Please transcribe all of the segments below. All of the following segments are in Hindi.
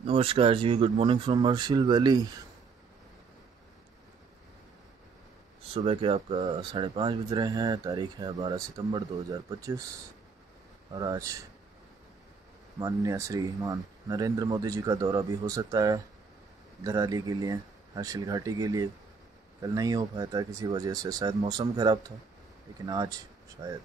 नमस्कार जी, good morning from Marshall Valley. सुबह के आपका 5:30 बज रहे हैं। तारीख है 12 सितंबर 2025 और आज माननीय श्रीमान नरेंद्र मोदी जी का दौरा भी हो सकता है धराली के लिए, हर्षिल घाटी के लिए। कल नहीं हो पाया था किसी वजह से, शायद मौसम ख़राब था, लेकिन आज शायद।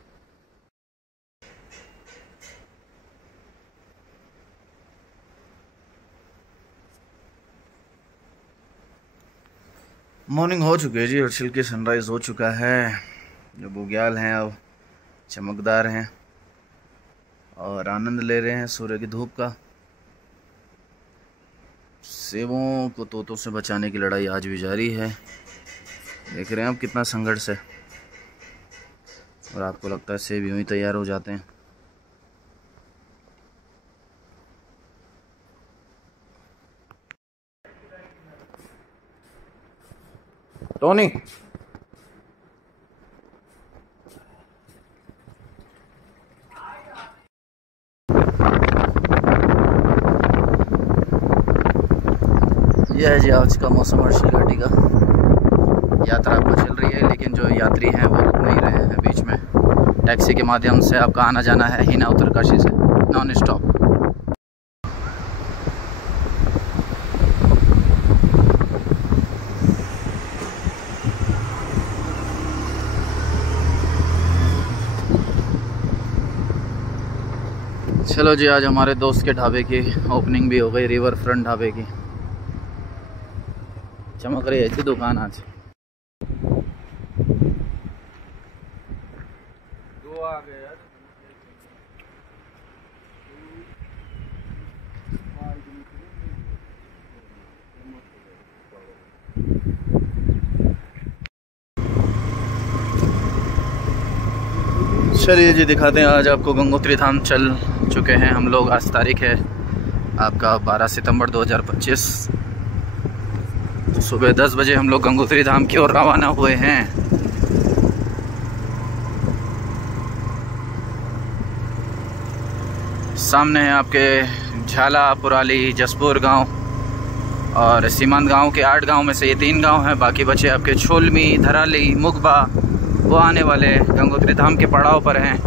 मॉर्निंग हो चुकी है जी, हर्षिल की सनराइज़ हो चुका है। जो बुग्याल हैं अब चमकदार हैं और आनंद ले रहे हैं सूर्य की धूप का। सेबों को तोतों से बचाने की लड़ाई आज भी जारी है। देख रहे हैं आप कितना संघर्ष है, और आपको लगता है सेब यूं ही तैयार हो जाते हैं। टोनी, यह है जी आज का मौसम हर्षिल घाटी का। यात्रा आपका चल रही है, लेकिन जो यात्री हैं वो रुक नहीं रहे हैं बीच में। टैक्सी के माध्यम से आपका आना जाना है हीना उत्तरकाशी से नॉन स्टॉप। चलो जी, आज हमारे दोस्त के ढाबे की ओपनिंग भी हो गई, रिवर फ्रंट ढाबे की। चमक रही है जी दुकान आज। दो आ गए यार। चलिए जी, दिखाते हैं आज आपको। गंगोत्री धाम चल चुके हैं हम लोग। आज तारीख है आपका 12 सितंबर 2025। तो सुबह 10 बजे हम लोग गंगोत्री धाम की ओर रवाना हुए हैं। सामने है आपके झाला, पुराली, जसपुर गांव और सीमांत गांव के 8 गांव में से ये 3 गांव हैं। बाकी बचे आपके छोलमी, धराली, मुगबा, वो आने वाले गंगोत्री धाम के पड़ाव पर हैं।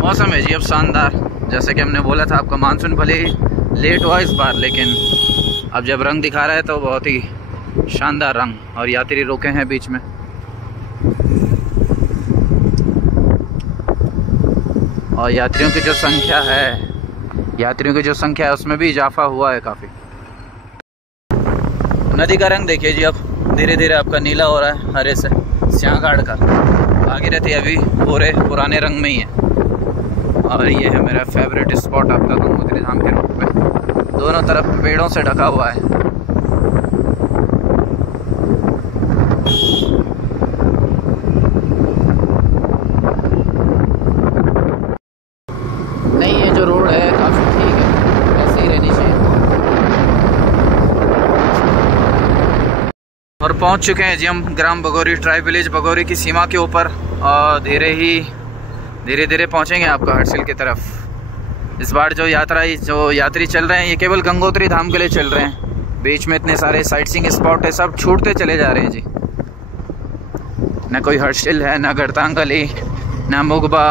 मौसम है जी अब शानदार। जैसे कि हमने बोला था आपका, मानसून भले ही लेट हुआ इस बार, लेकिन अब जब रंग दिखा रहा है तो बहुत ही शानदार रंग। और यात्री रुके हैं बीच में। और यात्रियों की जो संख्या है उसमें भी इजाफा हुआ है काफ़ी। नदी का रंग देखिए जी, अब धीरे धीरे आपका नीला हो रहा है हरे से स्यागाड़ का। भागीरथी अभी पूरे पुराने रंग में ही है। और ये है मेरा फेवरेट स्पॉट आपका गंगोत्री धाम के रूट पे। दोनों तरफ पेड़ों से ढका हुआ है। नहीं, ये जो रोड है काफ़ी ठीक है, ऐसे ही रहनी चाहिए। और पहुंच चुके हैं जी हम ग्राम बगोरी, ट्राइब विलेज बगोरी की सीमा के ऊपर। और धीरे धीरे पहुंचेंगे आपका हर्षिल की तरफ। इस बार जो यात्री चल रहे हैं ये केवल गंगोत्री धाम के लिए चल रहे हैं। बीच में इतने सारे साइट सीइंग स्पॉट है, सब छूटते चले जा रहे हैं जी। न कोई हर्षिल है, न गढ़तांगली, न मुगबा।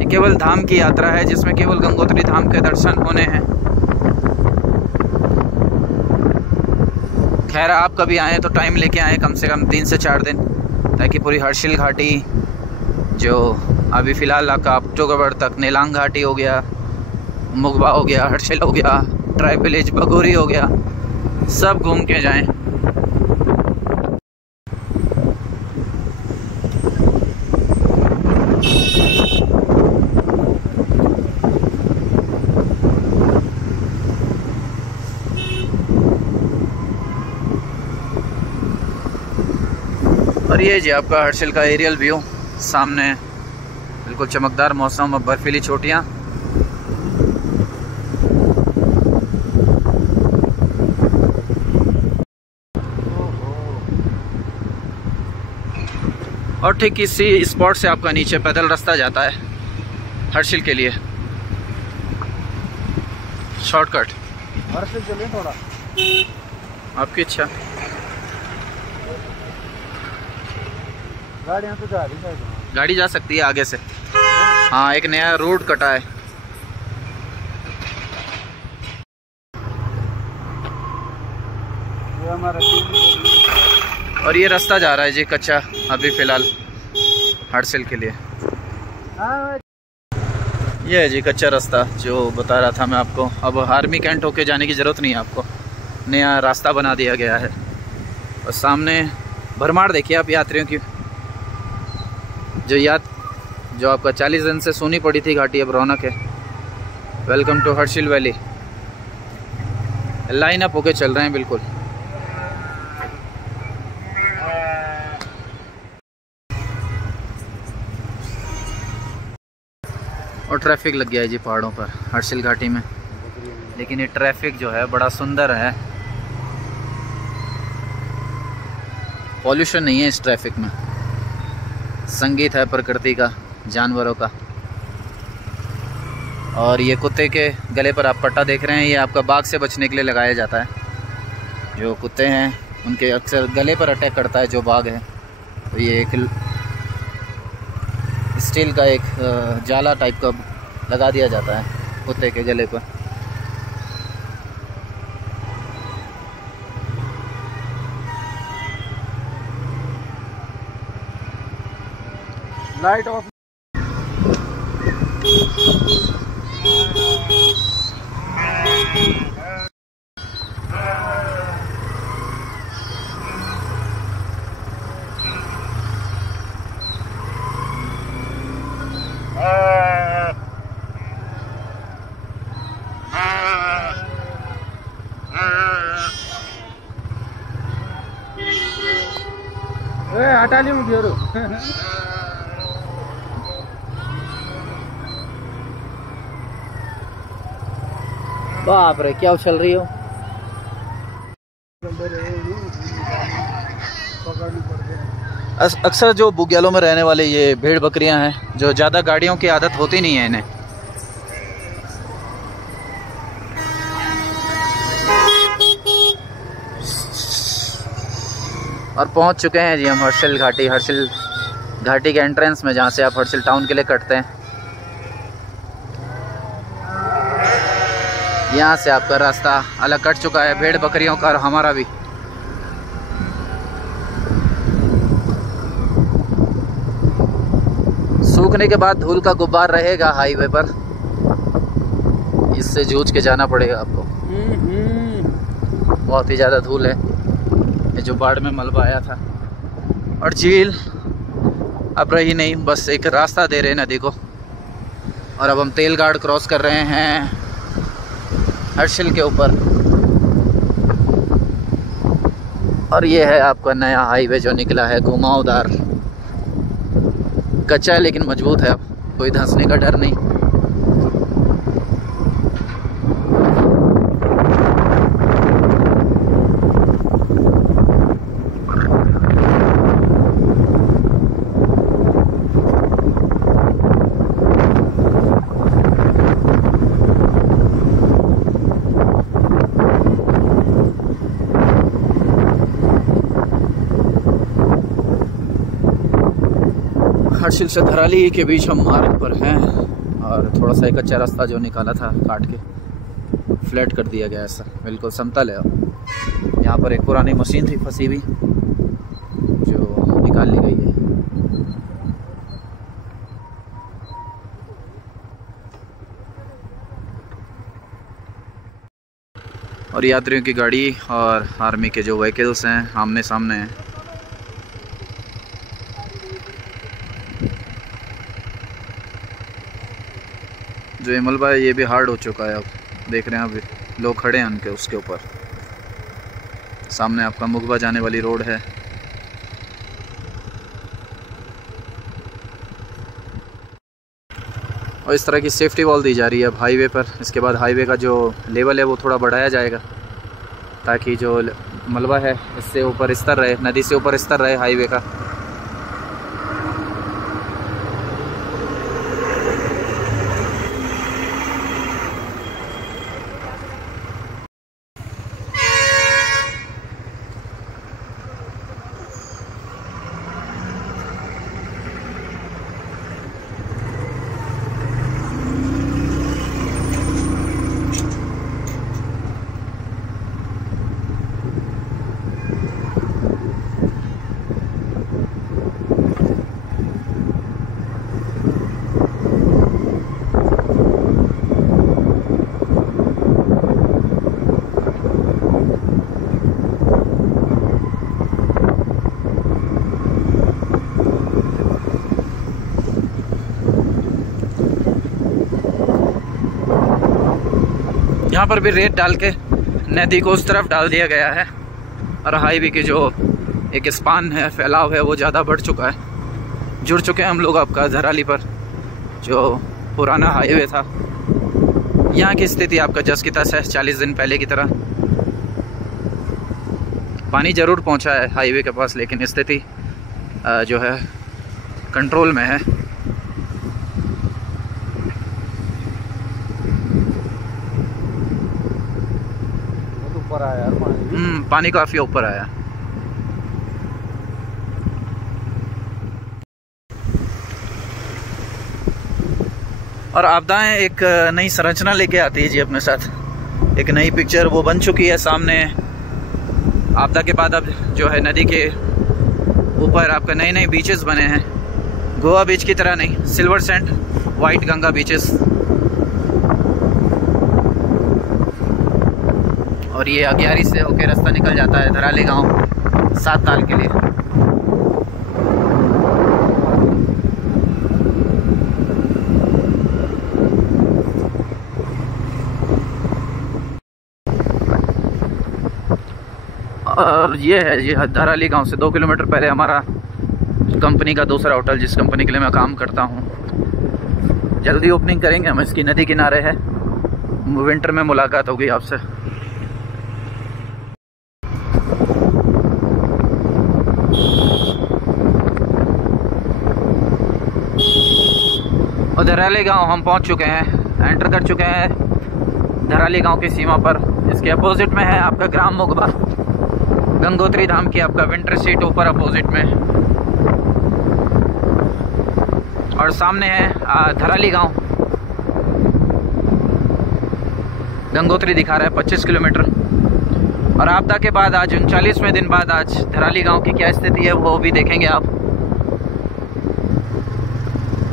ये केवल धाम की यात्रा है जिसमें केवल गंगोत्री धाम के दर्शन होने हैं। खैर, आप कभी आएँ तो टाइम लेके आएँ, कम से कम 3 से 4 दिन, ताकि पूरी हर्षिल घाटी जो अभी फ़िलहाल आपका अक्टूबर तक नीलांग घाटी हो गया, मुगबा हो गया, हर्षिल हो गया, ट्राइब विलेज बगोरी हो गया, सब घूम के जाएं। और ये जी आपका हर्षिल का एरियल व्यू सामने। बिल्कुल चमकदार मौसम और बर्फीली चोटियाँ। और ठीक इसी स्पॉट से आपका नीचे पैदल रास्ता जाता है हर्षिल के लिए, शॉर्टकट। हर्षिल चलिए थोड़ा, आपकी इच्छा। गाड़ियाँ तो जा रही है, गाड़ी जा सकती है आगे से। हाँ, एक नया रोड कटा है। ये हमारा और ये रास्ता जा रहा है जी कच्चा अभी फ़िलहाल हर्षिल के लिए। ये है जी कच्चा रास्ता जो बता रहा था मैं आपको। अब आर्मी कैंट होके जाने की ज़रूरत नहीं है आपको, नया रास्ता बना दिया गया है। और सामने भरमार देखिए आप यात्रियों की, जो आपका 40 दिन से सोनी पड़ी थी घाटी, अब रौनक है। Welcome to Harsil valley. Line up होके चल रहे हैं बिल्कुल। और ट्रैफिक लग गया है जी पहाड़ों पर हर्षिल घाटी में, लेकिन ये ट्रैफिक जो है बड़ा सुंदर है। पॉल्यूशन नहीं है इस ट्रैफिक में, संगीत है प्रकृति का, जानवरों का। और ये कुत्ते के गले पर आप पट्टा देख रहे हैं, ये आपका बाघ से बचने के लिए लगाया जाता है। जो कुत्ते हैं उनके अक्सर गले पर अटैक करता है जो बाघ है, तो ये एक स्टील का एक जाला टाइप का लगा दिया जाता है कुत्ते के गले पर। Light of. हटा ली मुझे। बाप रे क्या उछल रही हो। अक्सर जो बुग्यालों में रहने वाले ये भेड़ बकरियां हैं, जो ज़्यादा गाड़ियों की आदत होती नहीं है इन्हें। और पहुंच चुके हैं जी हम हर्षिल घाटी। हर्षिल घाटी के एंट्रेंस में, जहाँ से आप हर्षिल टाउन के लिए कटते हैं। यहाँ से आपका रास्ता अलग कट चुका है भेड़ बकरियों का और हमारा भी। सूखने के बाद धूल का गुब्बार रहेगा हाईवे पर, इससे जूझ के जाना पड़ेगा आपको। बहुत ही ज़्यादा धूल है, ये जो बाढ़ में मलबा आया था। और झील अब रही नहीं, बस एक रास्ता दे रहे हैं नदी को। और अब हम तेलगाड़ क्रॉस कर रहे हैं हर्षिल के ऊपर। और ये है आपका नया हाईवे जो निकला है, घुमावदार। कच्चा है लेकिन मजबूत है, अब कोई धंसने का डर नहीं। हर्षिल से धराली के बीच हम मार्ग पर हैं। और थोड़ा सा एक कच्चा रास्ता जो निकाला था काट के फ्लैट कर दिया गया है, सर बिल्कुल समतल है। अब यहाँ पर एक पुरानी मशीन थी फंसी हुई जो निकाल ली गई है। और यात्रियों की गाड़ी और आर्मी के जो व्हीकल्स हैं आमने सामने हैं। जो ये मलबा है ये भी हार्ड हो चुका है, अब देख रहे हैं अभी लोग खड़े हैं उनके उसके ऊपर। सामने आपका मुगबा जाने वाली रोड है। और इस तरह की सेफ्टी वॉल दी जा रही है अब हाईवे पर। इसके बाद हाईवे का जो लेवल है वो थोड़ा बढ़ाया जाएगा, ताकि जो मलबा है इससे ऊपर स्तर रहे, नदी से ऊपर स्तर रहे हाईवे का। यहाँ पर भी रेत डाल के नदी को उस तरफ डाल दिया गया है और हाईवे की जो एक स्पान है, फैलाव है, वो ज़्यादा बढ़ चुका है। जुड़ चुके हैं हम लोग आपका धराली पर, जो पुराना हाईवे था। यहाँ की स्थिति आपका जस की तस है, 40 दिन पहले की तरह। पानी ज़रूर पहुँचा है हाईवे के पास, लेकिन स्थिति जो है कंट्रोल में है। ऊपर आया यार पानी। पानी काफ़ी ऊपर आया। और आपदाएं एक नई संरचना लेके आती है जी अपने साथ। एक नई पिक्चर वो बन चुकी है सामने। आपदा के बाद अब जो है नदी के ऊपर आपका नए नए बीचेस बने हैं। गोवा बीच की तरह नहीं, silver sand, white Ganga beaches. और ये अग्यारी से होके रास्ता निकल जाता है धराली गांव 7 ताल के लिए। और ये है जी धराली गांव से 2 किलोमीटर पहले हमारा कंपनी का दूसरा होटल, जिस कंपनी के लिए मैं काम करता हूँ। जल्दी ओपनिंग करेंगे हम इसकी, नदी किनारे है। विंटर में मुलाकात होगी आपसे। और धराली गांव हम पहुंच चुके हैं, एंटर कर चुके हैं धराली गांव की सीमा पर। इसके अपोजिट में है आपका ग्राम मोगबा, गंगोत्री धाम की आपका विंटर सीट ऊपर अपोजिट में। और सामने है धराली गांव। गंगोत्री दिखा रहा है 25 किलोमीटर। और आपदा के बाद आज 39वें दिन बाद आज धराली गांव की क्या स्थिति है वो भी देखेंगे आप।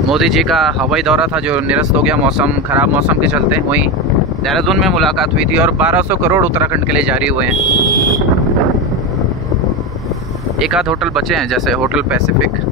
मोदी जी का हवाई दौरा था जो निरस्त हो गया खराब मौसम के चलते। वहीं देहरादून में मुलाकात हुई थी और 1200 करोड़ उत्तराखंड के लिए जारी हुए हैं। एक आध होटल बचे हैं, जैसे होटल पैसिफिक।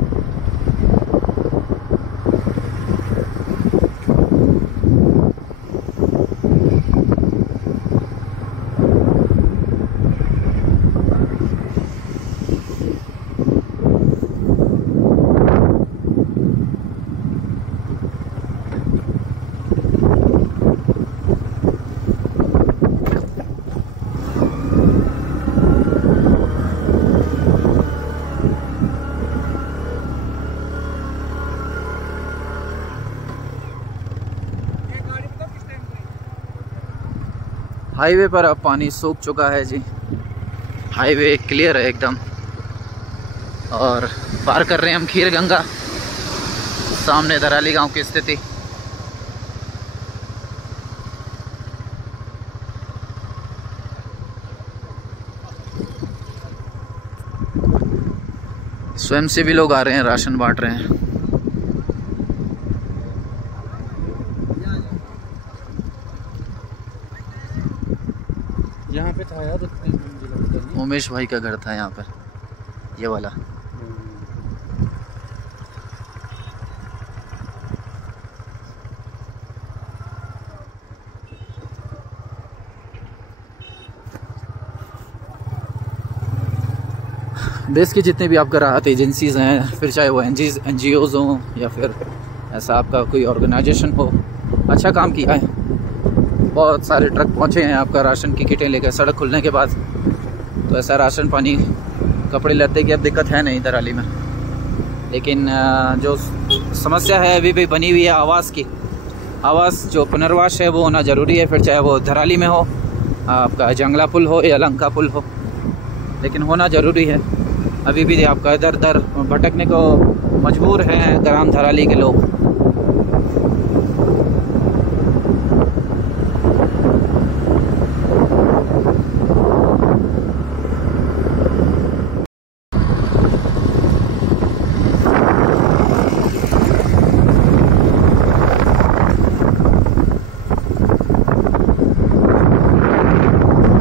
हाईवे पर अब पानी सूख चुका है जी। हाईवे क्लियर है एकदम। और पार कर रहे हैं हम खीर गंगा। सामने धराली गांव की स्थिति। स्वयंसेवी लोग आ रहे हैं, राशन बांट रहे हैं। यहाँ पे था यार, उमेश भाई का घर था यहाँ पर, ये वाला। देश की जितने भी आपका राहत एजेंसीज़ हैं, फिर चाहे वो NGOs हों या फिर ऐसा आपका कोई ऑर्गेनाइजेशन हो, अच्छा काम किया है। बहुत सारे ट्रक पहुँचे हैं आपका राशन की किटें लेकर सड़क खुलने के बाद। तो ऐसा राशन पानी कपड़े लत्ते की अब दिक्कत है नहीं धराली में। लेकिन जो समस्या है अभी भी बनी हुई है आवास की। आवास जो पुनर्वास है वो होना ज़रूरी है, फिर चाहे वो धराली में हो, आपका जंगला पुल हो या लंका पुल हो, लेकिन होना ज़रूरी है। अभी भी आपका इधर उधर भटकने को मजबूर हैं ग्राम धराली के लोग।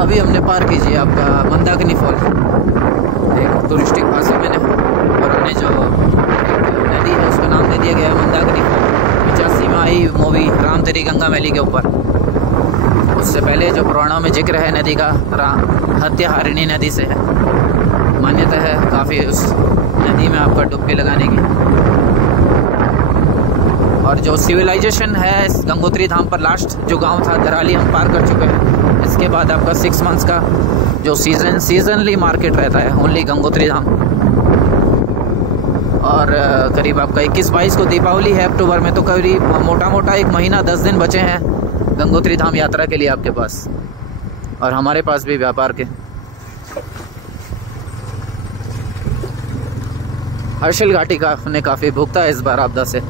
अभी हमने पार कीजिए आपका मंदाकिनी फॉल, एक टूरिस्टिक भाषा में और हमने जो नदी है उसका नाम दे दिया गया है मंदाकिनी फॉल। 85 में आई मूवी राम तेरी गंगा मैली के ऊपर, उससे पहले जो पुराणों में जिक्र है नदी का, हत्याहारिणी नदी से है, मान्यता है काफ़ी उस नदी में आपका डुबकी लगाने की। और जो सिविलाइजेशन है इस गंगोत्री धाम पर, लास्ट जो गांव था धराली हम पार कर चुके हैं। इसके बाद आपका 6 मंथ्स का जो सीजनली मार्केट रहता है ओनली गंगोत्री धाम। और करीब आपका 21-22 को दीपावली है अक्टूबर में, तो करीब मोटा मोटा 1 महीना 10 दिन बचे हैं गंगोत्री धाम यात्रा के लिए आपके पास, और हमारे पास भी व्यापार के। हर्षिल घाटी का ने काफ़ी भुगता है इस बार आपदा से।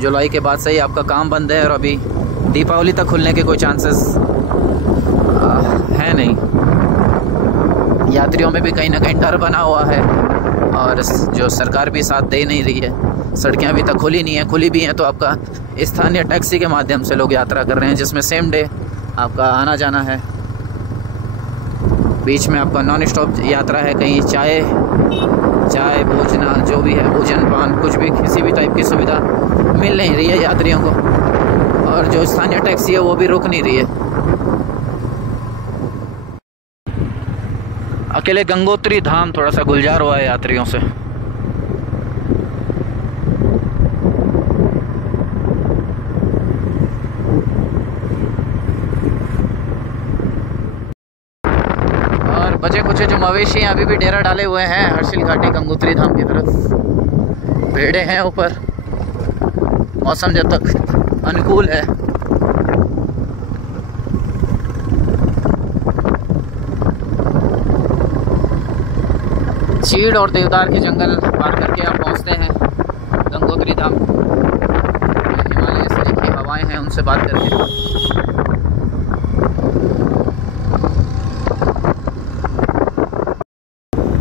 जुलाई के बाद से ही आपका काम बंद है और अभी दीपावली तक खुलने के कोई चांसेस है नहीं। यात्रियों में भी कहीं ना कहीं डर बना हुआ है और जो सरकार भी साथ दे नहीं रही है। सड़कें अभी तक खुली नहीं है, खुली भी हैं तो आपका स्थानीय टैक्सी के माध्यम से लोग यात्रा कर रहे हैं, जिसमें सेम डे आपका आना जाना है। बीच में आपका नॉन स्टॉप यात्रा है, कहीं चाय भोजना जो भी है, भोजन पान कुछ भी किसी भी टाइप की सुविधा मिल नहीं रही है यात्रियों को, और जो स्थानीय टैक्सी है वो भी रुक नहीं रही है। अकेले गंगोत्री धाम थोड़ा सा गुलजार हुआ है यात्रियों से। और बचे कुछ जो मवेशी अभी भी डेरा डाले हुए हैं हर्षिल घाटी गंगोत्री धाम की तरफ। भेड़े हैं ऊपर, मौसम जब तक अनुकूल है। चीड़ और देवदार के जंगल पार करके आप पहुंचते हैं गंगोत्री धाम। हिमालय से की हवाएं हैं उनसे बात करके।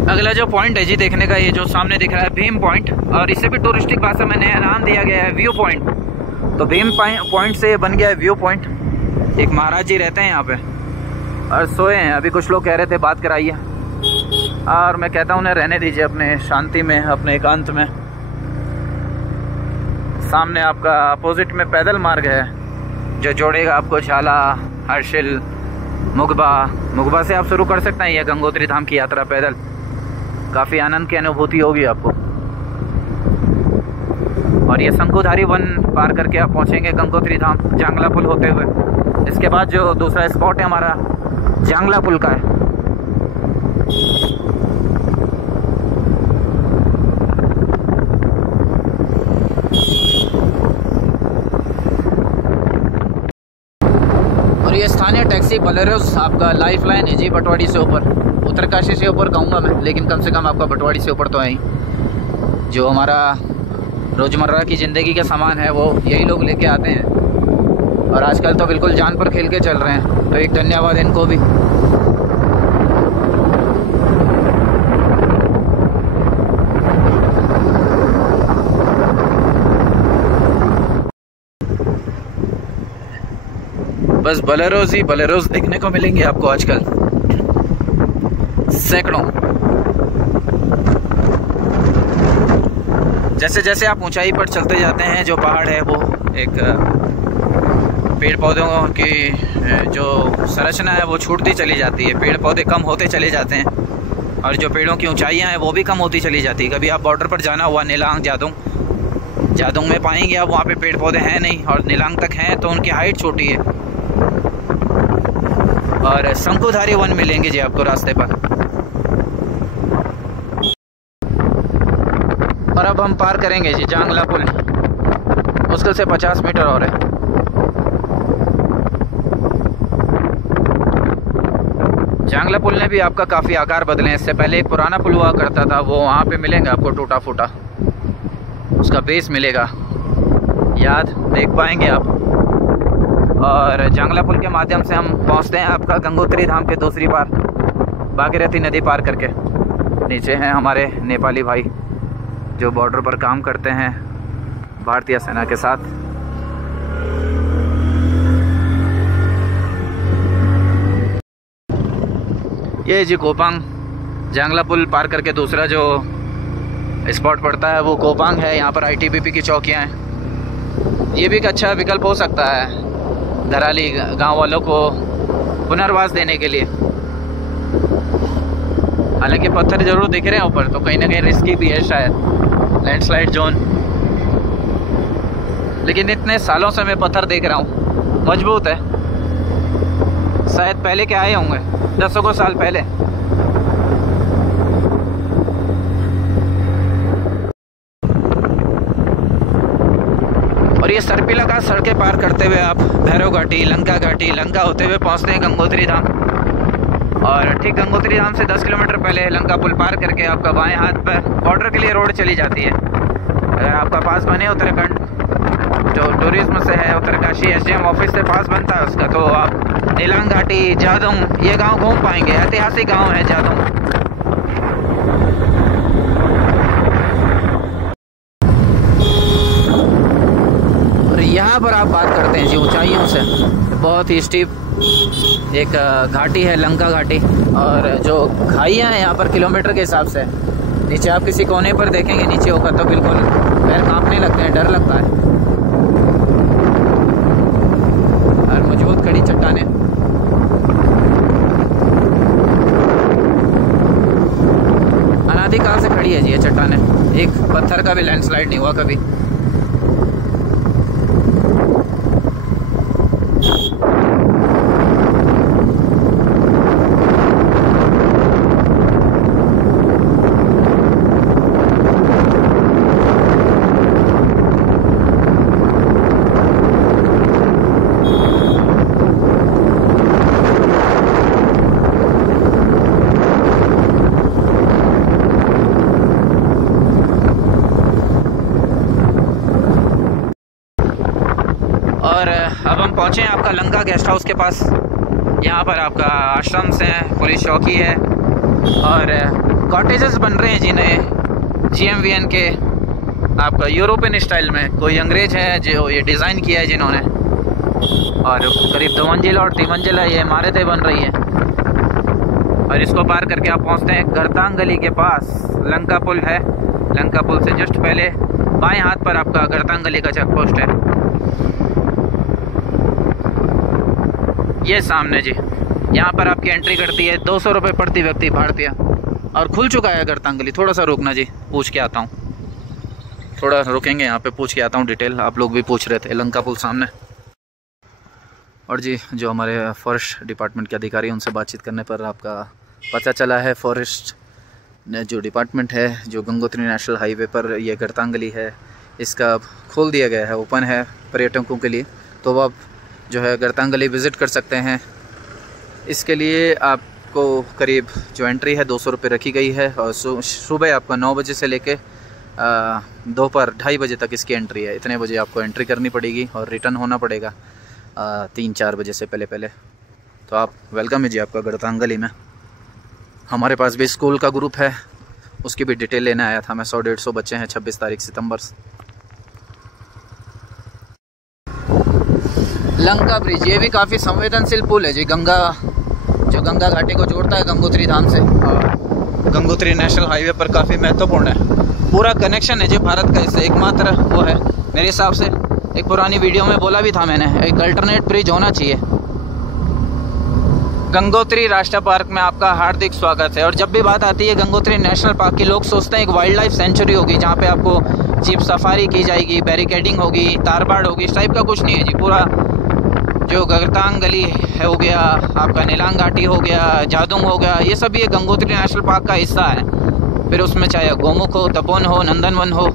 अगला जो पॉइंट है जी देखने का, ये जो सामने दिख रहा है भीम पॉइंट, और इसे भी टूरिस्टिक भाषा में नया नाम दिया गया है व्यू पॉइंट। तो भीम पॉइंट से बन गया है व्यू पॉइंट। एक महाराज जी रहते हैं यहाँ पे और सोए हैं। अभी कुछ लोग कह रहे थे बात कराइए, और मैं कहता हूँ उन्हें रहने दीजिए अपने शांति में, अपने एकांत में। सामने आपका अपोजिट में पैदल मार्ग है जो जोड़ेगा आपको झाला, हर्षिल, मुगबा से आप शुरू कर सकते हैं ये गंगोत्री धाम की यात्रा पैदल। काफ़ी आनंद की अनुभूति होगी आपको। और ये शंकुधारी वन पार करके आप पहुँचेंगे गंगोत्री धाम जांगला पुल होते हुए। इसके बाद जो दूसरा स्पॉट है हमारा जांगला पुल का है। और ये स्थानीय टैक्सी बोलेरोस आपका लाइफ लाइन है जी बटवाड़ी से ऊपर। उत्तरकाशी से ऊपर कहूँगा मैं, लेकिन कम से कम आपका बटवाड़ी से ऊपर तो है ही। जो हमारा रोज़मर्रा की ज़िंदगी का सामान है वो यही लोग लेके आते हैं, और आजकल तो बिल्कुल जान पर खेल के चल रहे हैं। तो एक धन्यवाद इनको भी। बस बोलेरोस देखने को मिलेंगे आपको आजकल सैकड़ों। जैसे जैसे आप ऊंचाई पर चलते जाते हैं, जो पहाड़ है वो एक पेड़ पौधों की जो संरचना है वो छूटती चली जाती है, पेड़ पौधे कम होते चले जाते हैं, और जो पेड़ों की ऊंचाइयां हैं वो भी कम होती चली जाती है। कभी आप बॉर्डर पर जाना हुआ नीलांग जादोंग में पाएंगे आप वहाँ पे पेड़ पौधे हैं नहीं, और नीलांग तक हैं तो उनकी हाइट छोटी है। और शंकुधारी वन मिलेंगे जी आपको रास्ते पर। और अब हम पार करेंगे जी जांगला पुल, मुश्किल से 50 मीटर और है। जांगला पुल ने भी आपका काफ़ी आकार बदले हैं। इससे पहले एक पुराना पुल हुआ करता था, वो वहाँ पे मिलेंगे आपको टूटा फूटा, उसका बेस मिलेगा, याद देख पाएंगे आप। और जांगला पुल के माध्यम से हम पहुँचते हैं आपका गंगोत्री धाम के दूसरी पार, भागीरथी नदी पार करके। नीचे हैं हमारे नेपाली भाई जो बॉर्डर पर काम करते हैं भारतीय सेना के साथ। ये जी कोपांग, जांगला पुल पार करके दूसरा जो स्पॉट पड़ता है वो कोपांग है। यहाँ पर आईटीबीपी की चौकियाँ हैं। ये भी एक अच्छा विकल्प हो सकता है धराली गांव वालों को पुनर्वास देने के लिए। हालांकि पत्थर जरूर दिख रहे हैं ऊपर, तो कहीं ना कहीं रिस्की भी है शायद, लैंडस्लाइड जोन। लेकिन इतने सालों से मैं पत्थर देख रहा हूँ, मजबूत है। शायद पहले के आए होंगे, दसों को साल पहले। और ये सरपीला का सड़कें पार करते हुए आप भैरव घाटी, लंका होते हुए पहुंचते हैं गंगोत्री धाम। और ठीक गंगोत्री धाम से 10 किलोमीटर पहले लंका पुल पार करके आपका बाएं हाथ पर बॉर्डर के लिए रोड चली जाती है। अगर आपका पास बने उत्तराखंड जो टूरिज्म से है, उत्तरकाशी SDM ऑफिस से पास बनता है उसका, तो आप नीलांग घाटी, जादोंग ये गांव घूम पाएंगे। ऐतिहासिक गांव है जादोंग। और यहाँ पर आप बात करते हैं जी ऊंचाइयों से, बहुत ही स्टीप एक घाटी है लंका घाटी। और जो खाइयाँ हैं यहाँ पर किलोमीटर के हिसाब से, नीचे आप किसी कोने पर देखेंगे नीचे होकर तो बिल्कुल पैर कांपने लगते हैं, डर लगता है। और मजबूत खड़ी चट्टानें। अनादिकाल से खड़ी है जी ये चट्टानें, एक पत्थर का भी लैंडस्लाइड नहीं हुआ कभी। और अब हम पहुँचे हैं आपका लंका गेस्ट हाउस के पास। यहाँ पर आपका आश्रम है, पुलिस चौकी है और कॉटेजेस बन रहे हैं जिन्हें GMVN के आपका यूरोपियन स्टाइल में। कोई अंग्रेज है जो ये डिज़ाइन किया है जिन्होंने, और करीब 2 मंजिल और 3 मंजिला ये इमारतें बन रही हैं। और इसको पार करके आप पहुँचते हैं गरतांग गली के पास। लंका पुल है, लंका पुल से जस्ट पहले बाएं हाथ पर आपका गरतांग गली का चेक पोस्ट है। ये सामने जी, यहाँ पर आपकी एंट्री करती है 200 रुपये प्रति व्यक्ति भारतीय। और खुल चुका है गरतांग गली। थोड़ा सा रुकना जी, पूछ के आता हूँ, थोड़ा रुकेंगे यहाँ पे, पूछ के आता हूँ डिटेल। आप लोग भी पूछ रहे थे लंका पुल सामने। और जी जो हमारे फॉरेस्ट डिपार्टमेंट के अधिकारी, उनसे बातचीत करने पर आपका पता चला है फॉरेस्ट जो डिपार्टमेंट है, जो गंगोत्री नेशनल हाईवे पर ये गरतांग गली है, इसका खोल दिया गया है, ओपन है पर्यटकों के लिए। तो आप जो है गरतांग गली विज़िट कर सकते हैं। इसके लिए आपको करीब जो एंट्री है 200 रुपये रखी गई है। और सुबह आपका 9 बजे से लेके दोपहर 2:30 बजे तक इसकी एंट्री है। इतने बजे आपको एंट्री करनी पड़ेगी और रिटर्न होना पड़ेगा 3-4 बजे से पहले। तो आप वेलकम है जी आपका गरतांग गली में। हमारे पास भी स्कूल का ग्रुप है, उसकी भी डिटेल लेने आया था मैं। 100-150 बच्चे हैं 26 तारीख सितंबर से। लंका ब्रिज, ये भी काफ़ी संवेदनशील पुल है जी, जो गंगा घाटी को जोड़ता है गंगोत्री धाम से, और गंगोत्री नेशनल हाईवे पर काफ़ी महत्वपूर्ण है। पूरा कनेक्शन है जी भारत का इससे, एकमात्र वो है मेरे हिसाब से। एक पुरानी वीडियो में बोला भी था मैंने, एक अल्टरनेट ब्रिज होना चाहिए। गंगोत्री राष्ट्रीय पार्क में आपका हार्दिक स्वागत है। और जब भी बात आती है गंगोत्री नेशनल पार्क की, लोग सोचते हैं एक वाइल्ड लाइफ सेंचुरी होगी जहाँ पे आपको जीप सफारी की जाएगी, बैरिकेडिंग होगी, तारबाड़ होगी। इस टाइप का कुछ नहीं है जी। पूरा जो गरतांग गली है हो गया, आपका नीलांग घाटी हो गया, जादोंग हो गया, ये सब ये गंगोत्री नेशनल पार्क का हिस्सा है। फिर उसमें चाहे गोमुख हो, तपोवन हो, नंदनवन हो,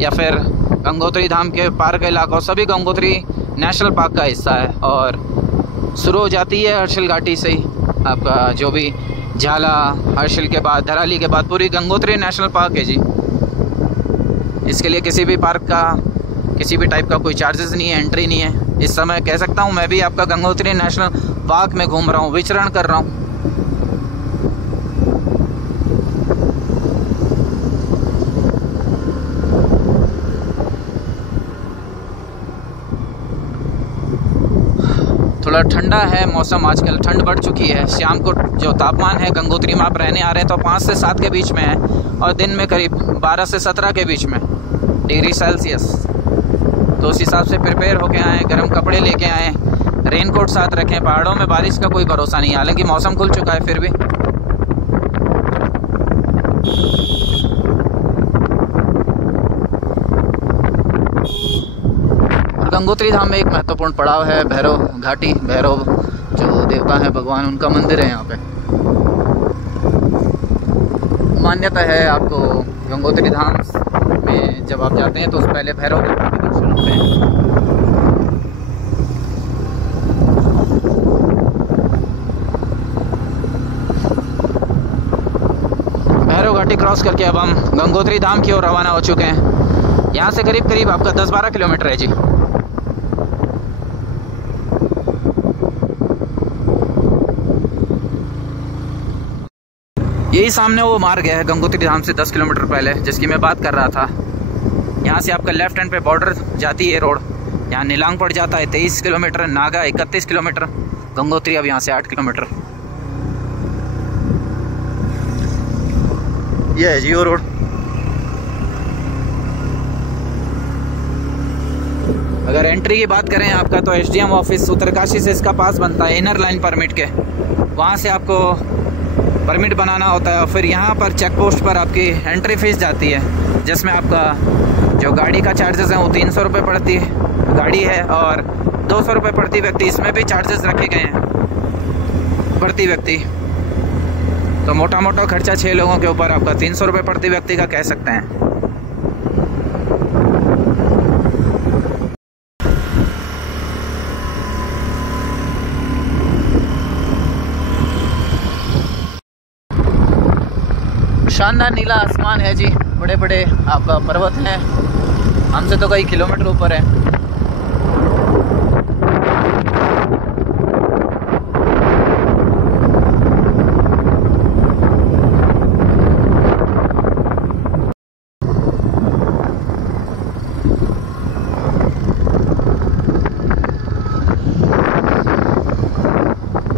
या फिर गंगोत्री धाम के पार का इलाका, सभी गंगोत्री नेशनल पार्क का हिस्सा है। और शुरू हो जाती है हर्षिल घाटी से ही, आपका जो भी झाला, हर्षिल के बाद धराली के बाद पूरी गंगोत्री नेशनल पार्क है जी। इसके लिए किसी भी पार्क का, किसी भी टाइप का कोई चार्जेस नहीं है, एंट्री नहीं है। इस समय कह सकता हूँ मैं भी आपका गंगोत्री नेशनल पार्क में घूम रहा हूँ, विचरण कर रहा हूँ। थोड़ा ठंडा है मौसम, आजकल ठंड बढ़ चुकी है। शाम को जो तापमान है गंगोत्री में आप रहने आ रहे हैं तो 5 से 7 के बीच में है, और दिन में करीब 12 से 17 के बीच में डिग्री सेल्सियस। तो उस हिसाब से प्रिपेयर होके आएँ, गर्म कपड़े लेके आएँ, रेनकोट साथ रखें। पहाड़ों में बारिश का कोई भरोसा नहीं, हालांकि मौसम खुल चुका है फिर भी। और गंगोत्री धाम में एक महत्वपूर्ण पड़ाव है भैरव घाटी। भैरव जो देवता है भगवान, उनका मंदिर है यहाँ पे। मान्यता है आपको गंगोत्री धाम में जब आप जाते हैं तो उससे पहले भैरव के दर्शन होते हैं। भैरव घाटी क्रॉस करके अब हम गंगोत्री धाम की ओर रवाना हो चुके हैं। यहाँ से करीब करीब आपका 10-12 किलोमीटर है जी। यही सामने वो मार्ग है गंगोत्री धाम से 10 किलोमीटर पहले, जिसकी मैं बात कर रहा था। यहाँ से आपका लेफ्ट हैंड पे बॉर्डर जाती है रोड। यहाँ नीलांग पड़ जाता है 23 किलोमीटर, नागा 31 किलोमीटर, गंगोत्री अब यहाँ से 8 किलोमीटर। ये है जियो रोड। अगर एंट्री की बात करें आपका तो एसडीएम ऑफिस उत्तरकाशी से इसका पास बनता है इनर लाइन परमिट के। वहाँ से आपको परमिट बनाना होता है और फिर यहाँ पर चेक पोस्ट पर आपकी एंट्री फीस जाती है, जिसमें आपका जो गाड़ी का चार्जेस है वो 300 रुपये पड़ती गाड़ी है और 200 रुपये प्रति व्यक्ति इसमें भी चार्जेस रखे गए हैं प्रति व्यक्ति। तो मोटा मोटा खर्चा 6 लोगों के ऊपर आपका 300 रुपये प्रति व्यक्ति का कह सकते हैं। शानदार नीला आसमान है जी, बड़े बड़े आपका पर्वत हैं, हमसे तो कई किलोमीटर ऊपर है।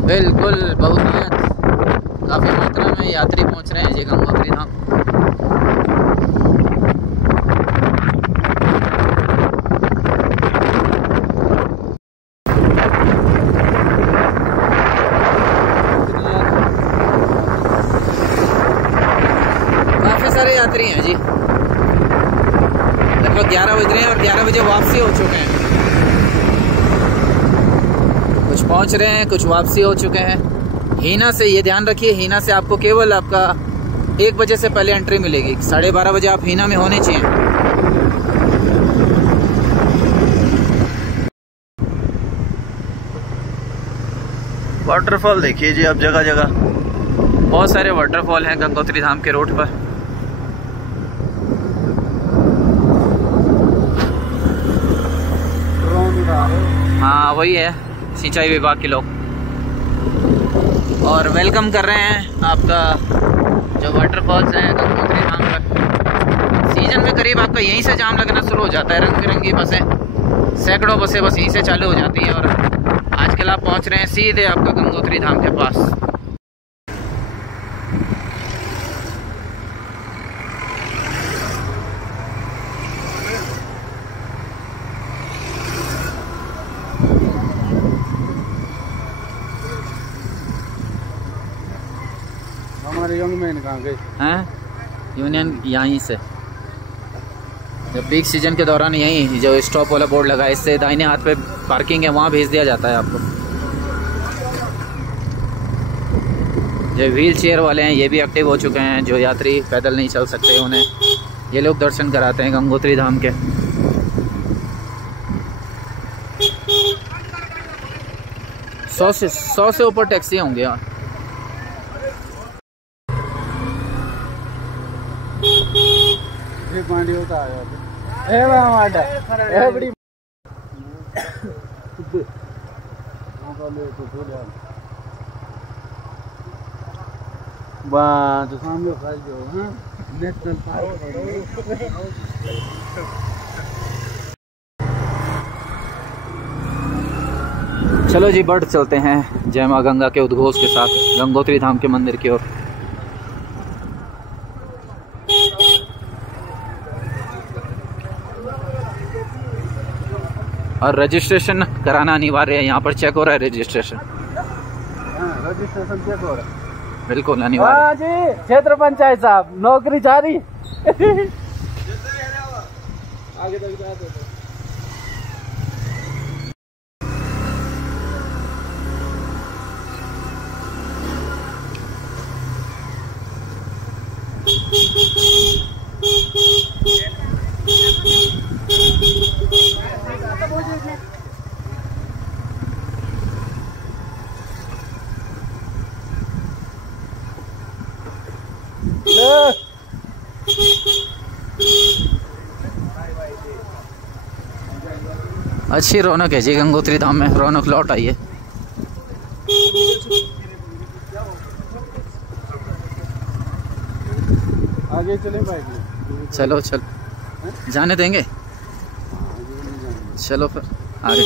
बिल्कुल बहुतायत काफ़ी मात्रा में यात्री पहुंच रहे हैं जी गंगोत्री धाम। काफ़ी सारे यात्री हैं जी, लगभग 11 बज रहे हैं और 11 बजे वापसी हो चुके हैं। कुछ पहुंच रहे हैं, कुछ वापसी हो चुके हैं। हीना से ये ध्यान रखिए, हीना से आपको केवल आपका 1 बजे से पहले एंट्री मिलेगी। 12:30 बजे आप हीना में होने चाहिए। वाटरफॉल देखिए जी, अब जगह जगह बहुत सारे वाटरफॉल हैं गंगोत्री धाम के रोड पर। हाँ वही है, सिंचाई विभाग के लोग और वेलकम कर रहे हैं आपका जो वाटरफॉल्स हैं गंगोत्री धाम पर। सीजन में करीब आपका यहीं से जाम लगना शुरू हो जाता है। रंग बिरंगी बसें, सैकड़ों बसें बस यहीं से चालू हो जाती हैं और आजकल आप पहुंच रहे हैं सीधे आपका गंगोत्री धाम के पास। हमारे यूनियन कहाँ गए हैं? यूनियन यहीं से जब पीक सीजन के दौरान यहीं जो स्टॉप वाला बोर्ड लगा है, इससे दाहिने हाथ पे पार्किंग है, वहाँ भेज दिया जाता है आपको। जो व्हील चेयर वाले हैं ये भी एक्टिव हो चुके हैं। जो यात्री पैदल नहीं चल सकते उन्हें ये लोग दर्शन कराते हैं गंगोत्री धाम के। सौ से ऊपर टैक्सी होंगे यार। पानी होता है ए माडा ए बड़ी वाह तो सामने खा जो हां नेशनल पार्क। चलो जी बढ़ चलते हैं जय मां गंगा के उद्घोष के साथ गंगोत्री धाम के मंदिर की ओर। और रजिस्ट्रेशन कराना अनिवार्य है, यहाँ पर चेक हो रहा है रजिस्ट्रेशन। रजिस्ट्रेशन चेक हो रहा है, बिल्कुल अनिवार्य। हाँ जी, क्षेत्र पंचायत साहब नौकरी जारी। आगे तक जाते हैं। अच्छी रौनक है जी गंगोत्री धाम में, रौनक लौट आई है। आगे चले बाइक। चलो चल, जाने देंगे, चलो फिर आगे।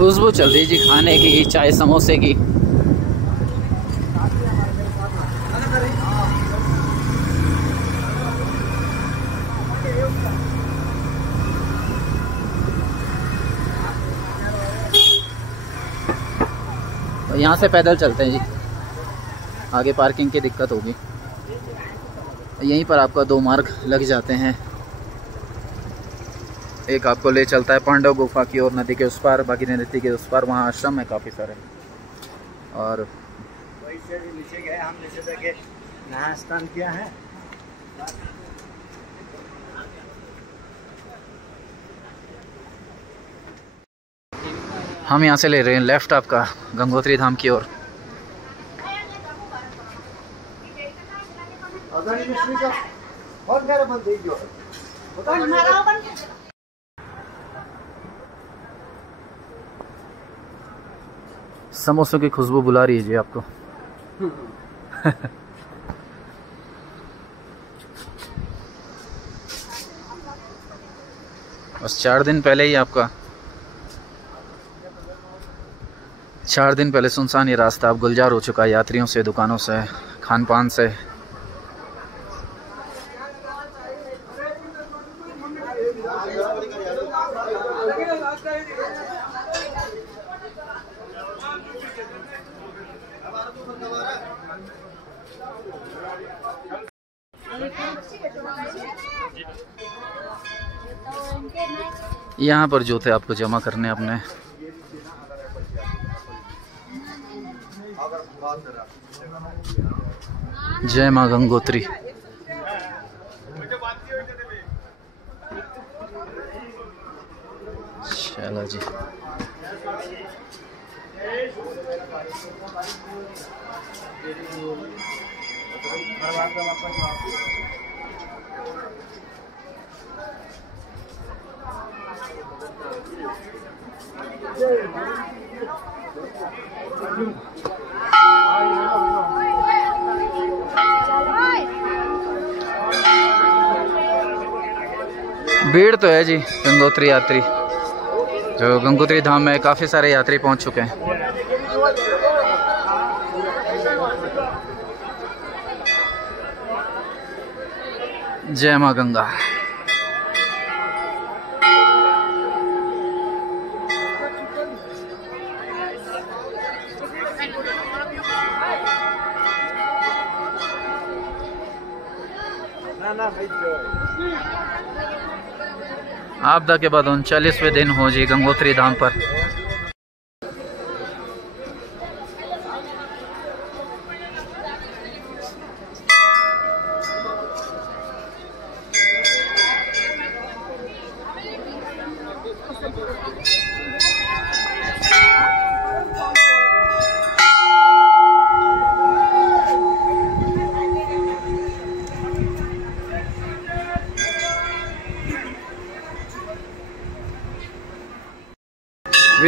खुशबू चल रही जी खाने की, चाय समोसे की। तो यहाँ से पैदल चलते हैं जी, आगे पार्किंग की दिक्कत होगी। यहीं पर आपका दो मार्ग लग जाते हैं, एक आपको ले चलता है पांडव गुफा की ओर नदी के उस पार, बाकी नदी के उस पार वहाँ आश्रम है काफ़ी सारे। और वहीं से नीचे गए हम, नीचे जाके नहा स्नान किया है। हम यहाँ से ले रहे हैं लेफ्ट आपका गंगोत्री धाम की ओर। समोसों की खुशबू बुला रही है जी आपको। बस 4 दिन पहले ही आपका 4 दिन पहले सुनसान ये रास्ता अब गुलजार हो चुका है यात्रियों से, दुकानों से, खान पान से। यहाँ पर जूते आपको जमा करने अपने। जय माँ गंगोत्री। चलो जी, भीड़ तो है जी गंगोत्री यात्री, जो गंगोत्री धाम में काफ़ी सारे यात्री पहुंच चुके हैं। जय माँ गंगा। आपदा के बाद 39वें दिन हो जी गंगोत्री धाम पर।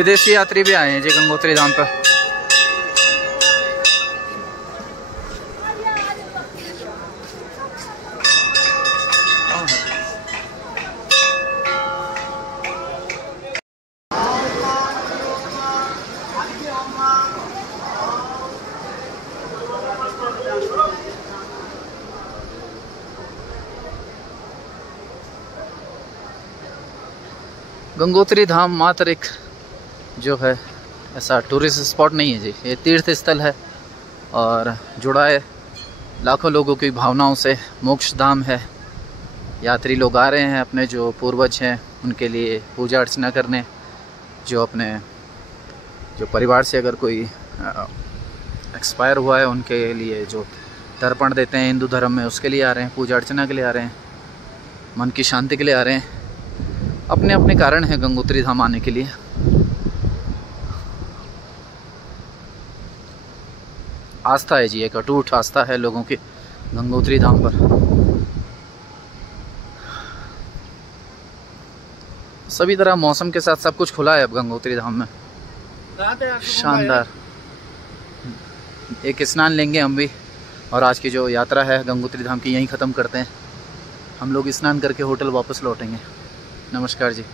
विदेशी यात्री भी आए हैं जी गंगोत्री धाम पर। गंगोत्री धाम मात्र एक जो है ऐसा टूरिस्ट स्पॉट नहीं है जी, ये तीर्थ स्थल है और जुड़ा है लाखों लोगों की भावनाओं से। मोक्ष धाम है। यात्री लोग आ रहे हैं अपने जो पूर्वज हैं उनके लिए पूजा अर्चना करने, जो अपने जो परिवार से अगर कोई एक्सपायर हुआ है उनके लिए जो तर्पण देते हैं हिंदू धर्म में, उसके लिए आ रहे हैं, पूजा अर्चना के लिए आ रहे हैं, मन की शांति के लिए आ रहे हैं। अपने अपने कारण हैं गंगोत्री धाम आने के लिए। आस्था है जी, एक अटूट आस्था है लोगों की गंगोत्री धाम पर। सभी तरह मौसम के साथ सब कुछ खुला है अब गंगोत्री धाम में, शानदार। एक स्नान लेंगे हम भी और आज की जो यात्रा है गंगोत्री धाम की यहीं ख़त्म करते हैं। हम लोग स्नान करके होटल वापस लौटेंगे। नमस्कार जी।